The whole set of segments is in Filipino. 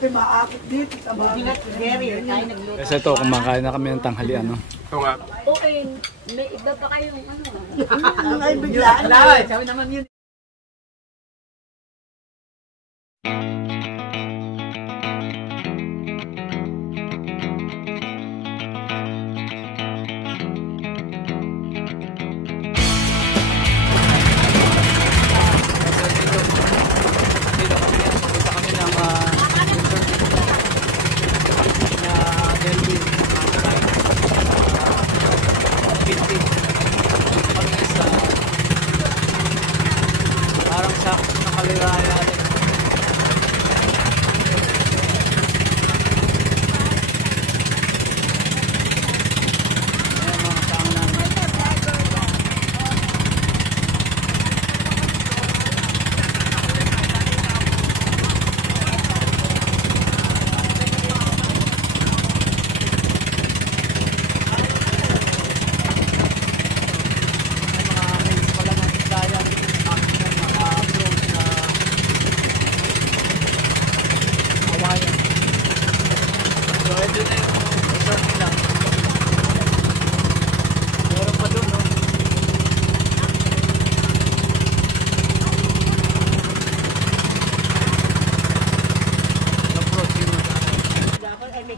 Buti maakit dito. Kasi ito, kumakain na kami ng tanghalian, no? Ito nga. Okay, may iba pa kayong ano? Ay, biglaan. Sabi naman yun. Parang sakto na kaliraya.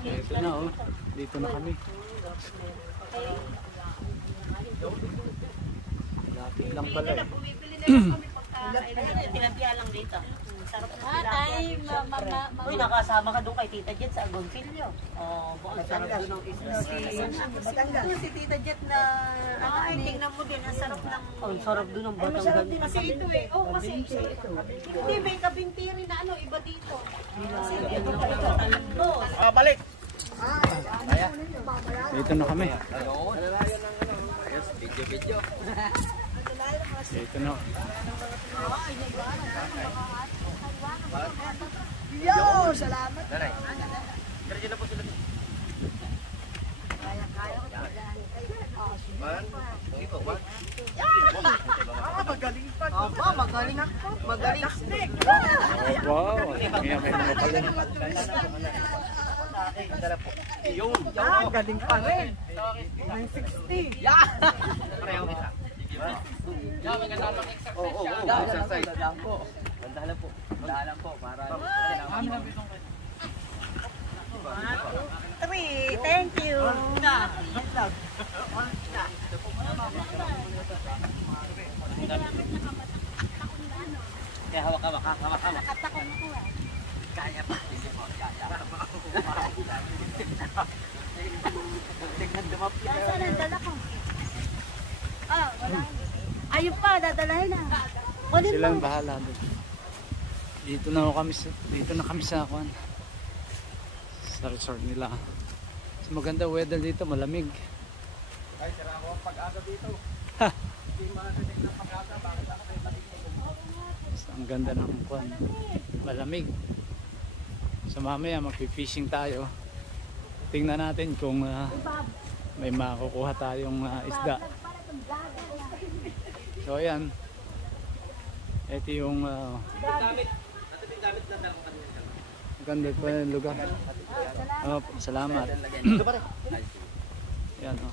Ito na, oh. Dito na kami. Lapit lang pala eh. Tilapia lang dito. Sarap na tilapia. Uy, nakasama ka doon kay Tita Jet sa Agoncillo. Oh, ang sarap doon ng isla. Si Tita Jet na, ay, tingnan mo din, ang sarap ng... Ang sarap doon ng Batangan. Kasi ito eh, kasi ito. Hindi, may kabintiri na ano, iba dito. Kasi ito pa ito, talandos. Balik! Dito na kami. Dito na. Yo, salamat. Diretso na po sila. Magaling pa. Magaling. Magaling. Wow, may mga pala. Yun. Galing pa rin. 960. Pareho kita. Oo. Exercise. Bandahan po. Bandahan po. Para... 3, thank you. Kaya hawak. Kaya pa. Tingnan dumapit. Saan ang dala ko? Wala. Ayun pa, dadalahin na. Silang bahala doon. Dito na kami sa Kwan. Sa resort nila. So, maganda weather dito, malamig. Ay, sira ako ang pag-asa dito. Hindi makasinig ng pag-asa. Bakit ako may matigil? So, ang ganda ng Kwan. Malamig. So mamaya magpi-fishing tayo. Tingnan natin kung may makukuha tayong isda. So ayan. Ito yung ganda pa yung lugar. Oh, salamat. Ayan, oh.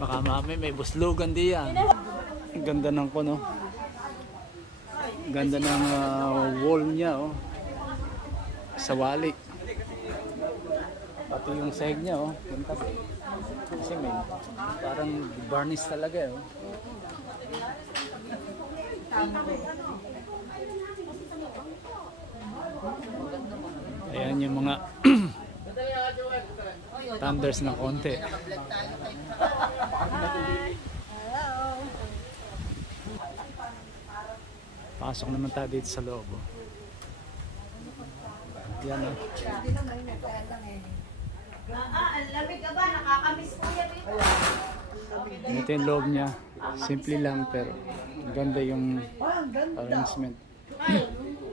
Baka mami may buslugan diyan. Ang ganda ng kuno. Ganda ng wall niya, oh. Sawali. Pati yung sahig niya, oh. Kasi may parang varnish talaga, oh. Ayan yung mga thunders na konti. Pasok naman tayo dito sa loob. Yan, oh. Ang lamig ka ba? Nakakamiss ko yan. Ito yung loob niya. Simple lang pero ganda yung arrangement.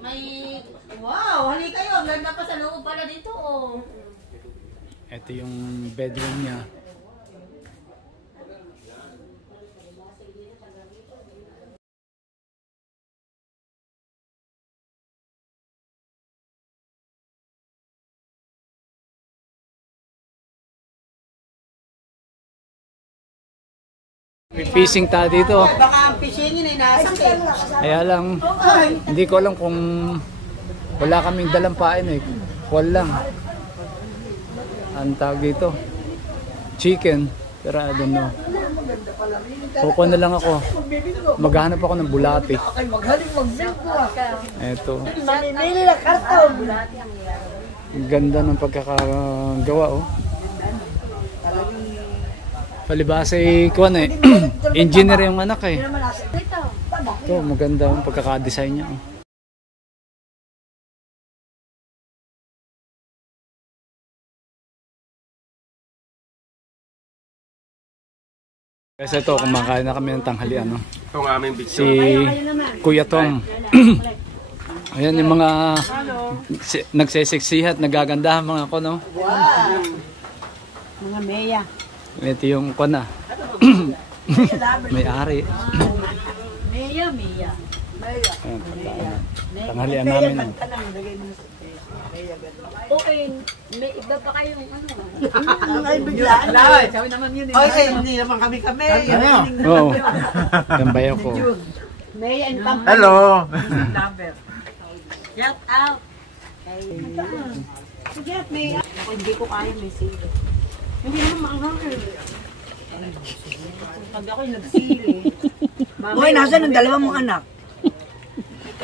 May... Wow! Hali kayo. Ganda pa sa loob pala dito. Oh. Ito yung bedroom niya. Fishing tayo dito. Baka ang fishingin ay nasakit. Kaya lang, hindi ko alam kung wala kaming dalang pain eh. Wal lang. Ang tawag dito. Chicken. Pero I don't know. Kukuha na lang ako. Maghanap ako ng bulati. Magaling mag-milk ko. Eto. Mamimili na karton. Ang ganda ng pagkakagawa oh. Palibasa eh, kuwan eh. Engineer yung anak eh. Ito, maganda ang pagkakadesign niya oh. Kasi ito, kumakain na kami ng tanghalian no? Ito ang aming bitso. Si Kuya Tom. Ayan yung mga nagseseksihat, nagagandahan mga ko no? Wow! Mga meya. Ito yung ko na. May-ari. Meya. Ayan, tanghalian namin. No? Okay, may iba pa kayong ano? Ang ay biglaan. Sabi naman yun eh. Okay, hindi naman kami. Oo. Yan bayaw ko. Meya and company. Hello! Shout out! Sige, may... Ako, hindi ko kaya may sili. Hindi naman maanghang eh. Pag ako'y nagsili. Hoy, nasan ang dalawa mong anak?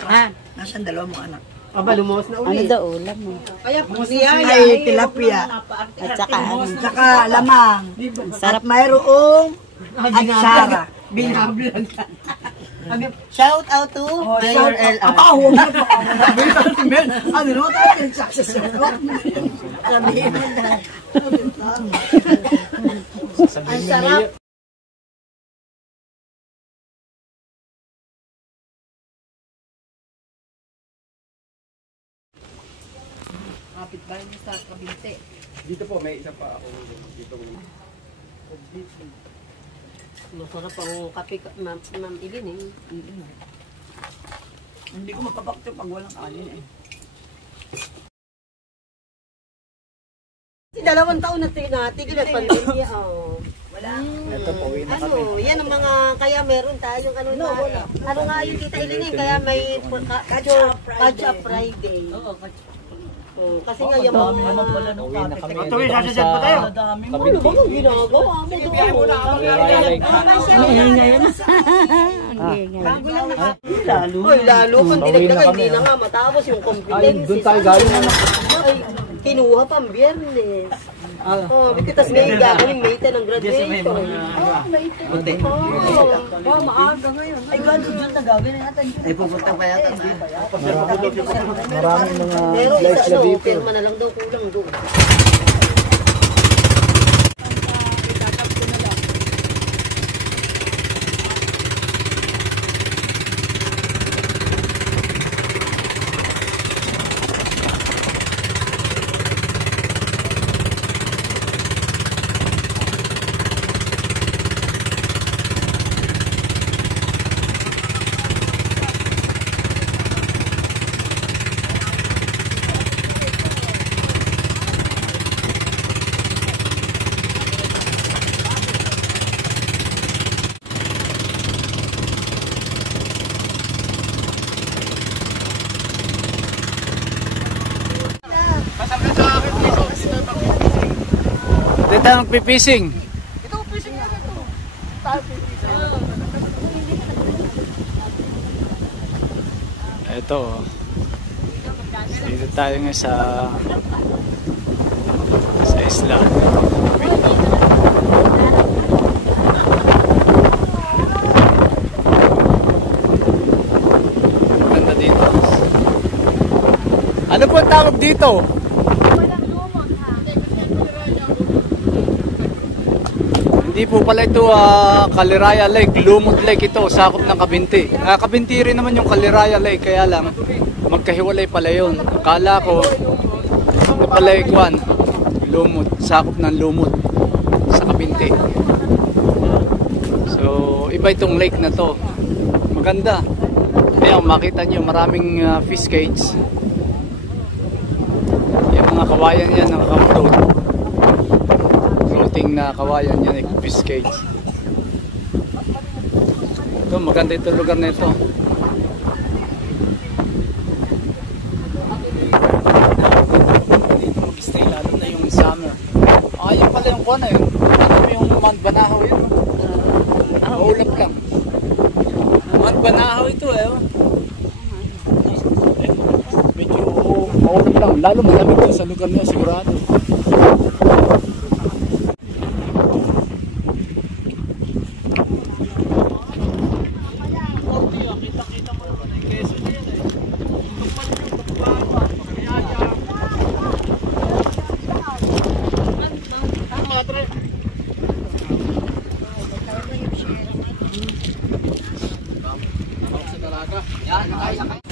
Ha? Nasan ang dalawa mong anak? Aba, lumuwas na uli. Ano daw ulam mo? Kaya po siya. Ay, tilapia. At saka ano? Saka lamang. At mayroong atsara. Binablog. Shout out to Mayor LR. Apaho na pa. Ano naman tayo yung success yun? Sabihin mo na. Ang sarap. Kapit bahay niya sa Kabinte. Dito po, may isa pa ako dito. Masarap ang kape, Ma'am Ilin eh. Hindi ko makapakto pag walang kanin eh. Dalawang taon na tigil at pandemya. Oh. Wala. Ito, pauwi na kami. Ano, yan ang mga, kaya meron tayong ano na, ano nga yung Tita Ilin eh, kaya may Catch Up Friday. Oh, kasi nga yung mga... Pauwi na kami. Tuloy, sasadyan pa tayo. Ano ba ang ginagawa mo doon? Ay, lalo kung dinagdagan, hindi na nga matapos yung competencies. Doon tayo galing na. Ay, kinuha pang biyernes. Oh, bikitas ngayon gagawin May 10 ang graduation. Buti. Maaga ngayon. Ay, gano'n dyan na gagawin natin. Ay, pupunta pa yata. Maraming mga Pero guys isa na ano, dito. pirma na lang daw kulang doon. Dito tayo magpipishing. Ito. Dito tayo ngayon sa isla. Maganda dito. Ano po ang tawag dito? Hindi po pala ito Caliraya Lake, Lumot Lake ito, sakop ng Kabinti. Kabinti rin naman yung Caliraya Lake, kaya lang magkahiwalay pala yun. Akala ko ito pala ikuan, Lumot, sakop ng Lumot sa Kabinti. So iba itong lake na to, maganda. Ayan, makita nyo maraming fish cage. Yung mga kawayan yan nakaka-float. Floating na kawayan yan, fish cage. Ito, maganda itong lugar na ito. Dito mag-stay lalo na yung summer. Ayun pala yung kuwan na yun. Ano yung Mount Banahaw yun? Maulap lang. Mount Banahaw ito eh. Medyo maulap lang. Lalo malamig ko sa lugar niya sigurado. Yan,